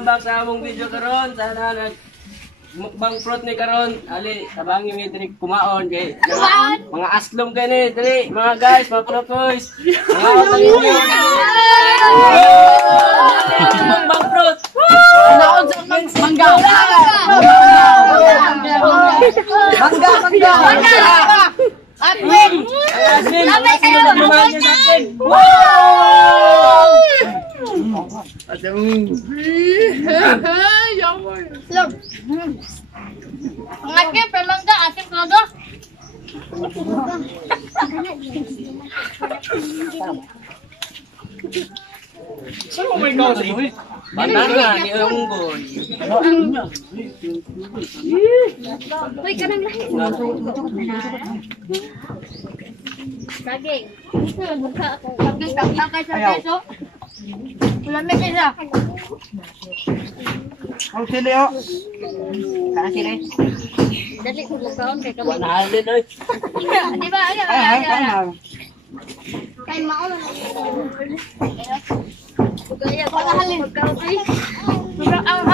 welcome back sa among video karon. Sana nag mukbang fruit ni karon. Ali, tabangi mi diri kumaon kay mga aslom kay ni diri, mga guys, mga prokoys. Mga utang inyo. Mukbang fruit. Naon sa mangga. Mangga. Atwin. Lamay kayo. Wow! Log. Ngake pemangga asim kelodo. Saan mo ikaw sa iwi? Banana ni Unggoy. Uy, kanang lahi. Saging. Saging kakakay sa peso. Lamig isa. Ang sili o. Kana sili. Dali ko kaon kay kami. Wala din oy. Di ba? Ay. Kay mao na. Gaya ko halin. Ang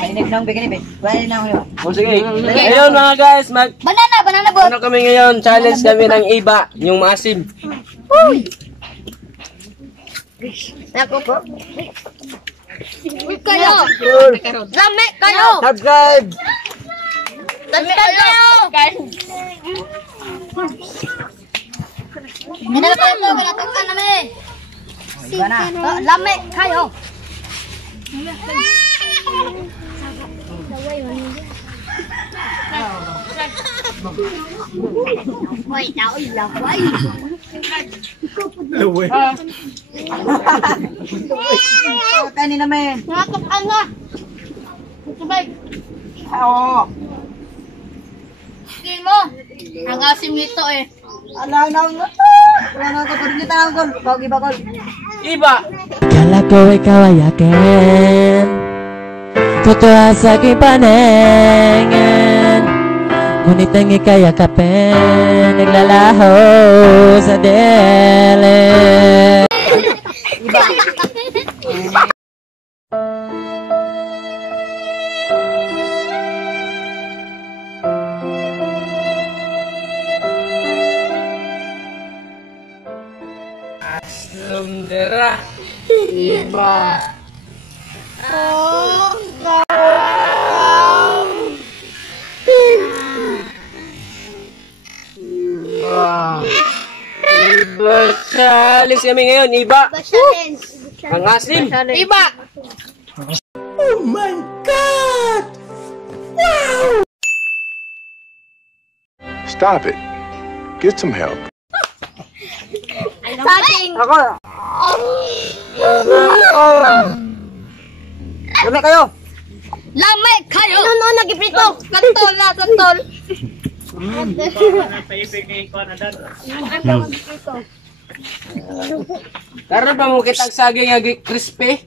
Ay, nang bigyan ni Wala na ako. O sige. Ayun mga guys, banana boat. ano kami ngayon? Challenge kami ng iba, yung maasim. Uy. Nako po. Kayo. Lame kayo. Subscribe! Lame kayo. Kinatukan namin. Iba na. Lame kayo. Hoy, tao ilaway. Kani naman. Natukan na. Sabay. Oo. Sige mo. Ang asim nito eh. Ala na. Wala na ko kita ng gol. Bagi bakol. Iba! Kala ko ikaw ay akin, totoo sa aking paningin, ngunit ang ika'y yakapin, naglalaho sa dele. Sundera. Iba. Iba. Challenge kami ngayon, iba. Ang asim. Iba. Oh my God! Wow! Stop it. Get some help. Saging. Ako. Lami kayo. Lame kayo. No, nagiprito. Santol na, santol. Karon ba mo kitang saging nga crispy?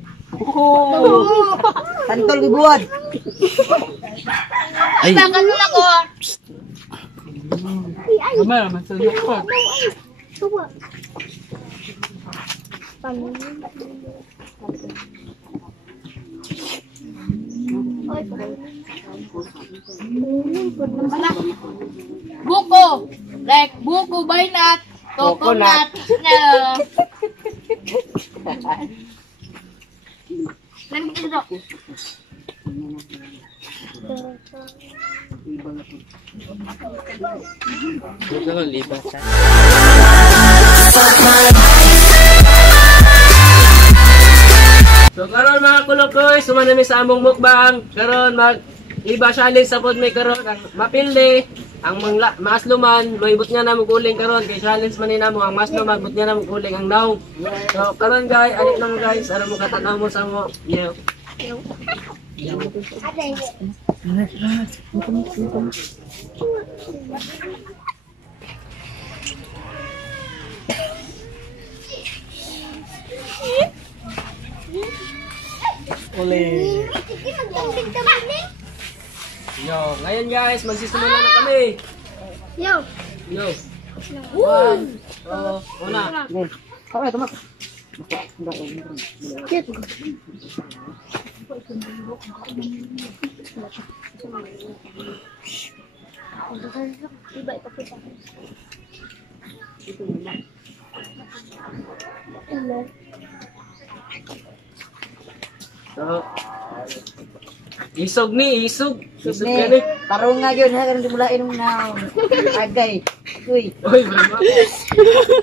Santol gibuad. Ay. Tangan na ko. Ama, masunod ko. Buko. Like buko bainat. Coconut. So karon mga kulokoy, sumanami sa among mukbang. Karon iba challenge sa pod may karon ang mapilde ang masluman loibot nga namo uling karon kay challenge man namo ang masluman but nga namo uling ang naong. So karon guys, alit na mo guys, ara mo katanaw mo sa mo. Yeah. Yo, ngayon guys, magsisimula na kami. Yo. Yo. One. Una. Okay, tumak. Cute. So, isog ni, isog. Isog ka Ni, ni. tarong nga yun, ha, karon dimulain mo na agay. Uy. Uy, bravo.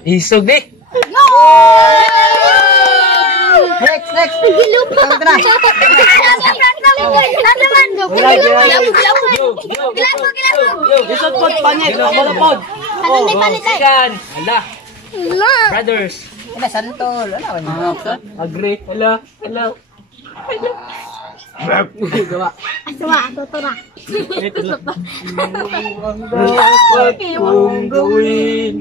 Isog ni. Next. Tama na. Isog pod panyek, wala pod. Sikan. Hala. Brothers. Ina santol, ano ba niya? Agree. Hala. Gawa. Ito lang. Ang dapat kong gawin.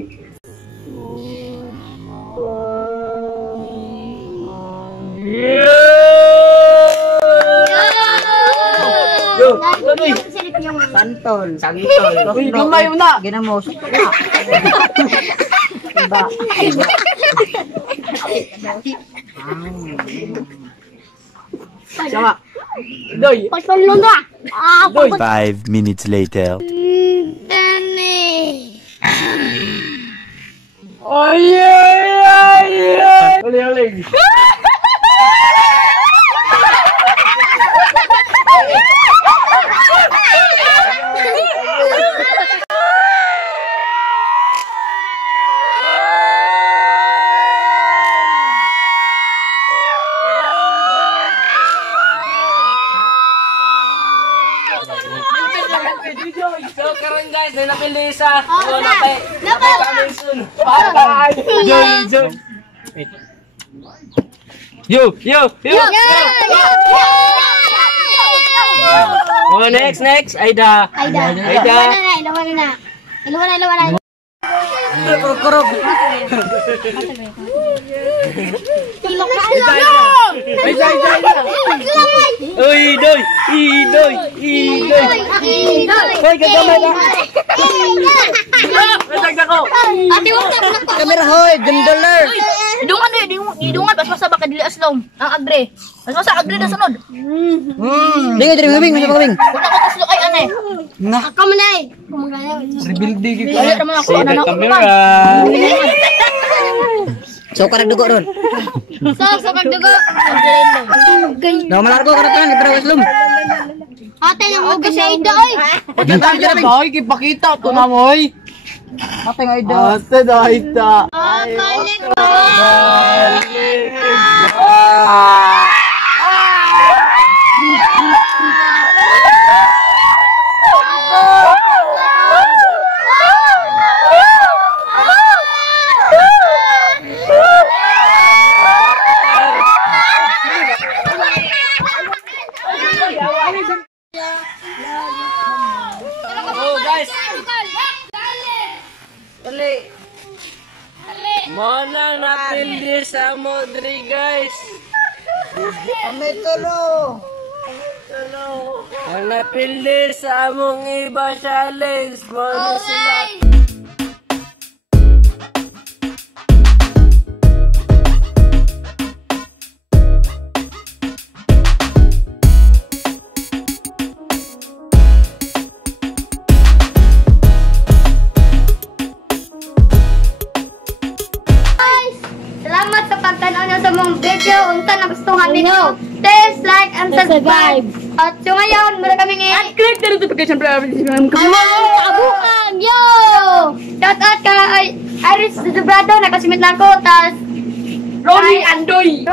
Go! Tuloy! Santol. Uy, gamay mo na! Ginamos. Diba? Sama! Doy! Doy! 5 minutes later. Ay! Uling! So karon guys, may napili sa napay coming soon. Bye. Joy. Yo. Oh, next. Aida. Kurog. Aida. Uy, doy. Hoy, gagamay na. Nasagda ko. Kamera hoy, gondoler. Idungan bas masa baka dili aslom ang agre. Bas masa agre na sunod. Dingo diri mabing, Una ko taslo kay ane. Na. Ako man ay. Rebuilding Dili naman ako Say ana the na. camera. So karag dugo ron. Sa pagdugo. Na malargo karag kan pero waslum. Ate nang uga sa ida oy. Ay, kipakita to na mo, oy. Ate nga ida. Ate, daita. Balik ko. Oh, guys. Mana napili sa Modri, guys. Ame tulo. Ang napili sa among iba challenge. Mana sila. Salamat sa pagtanaw niyo sa mong video. Unsa na gustuhan ninyo? Please like and subscribe. At so ngayon, mula kami ngayon. At click the notification bell. Kaabukan! Yo! Shout out kay Iris Zubrado. Nakasimit na ako. Tas Ronnie Andoy.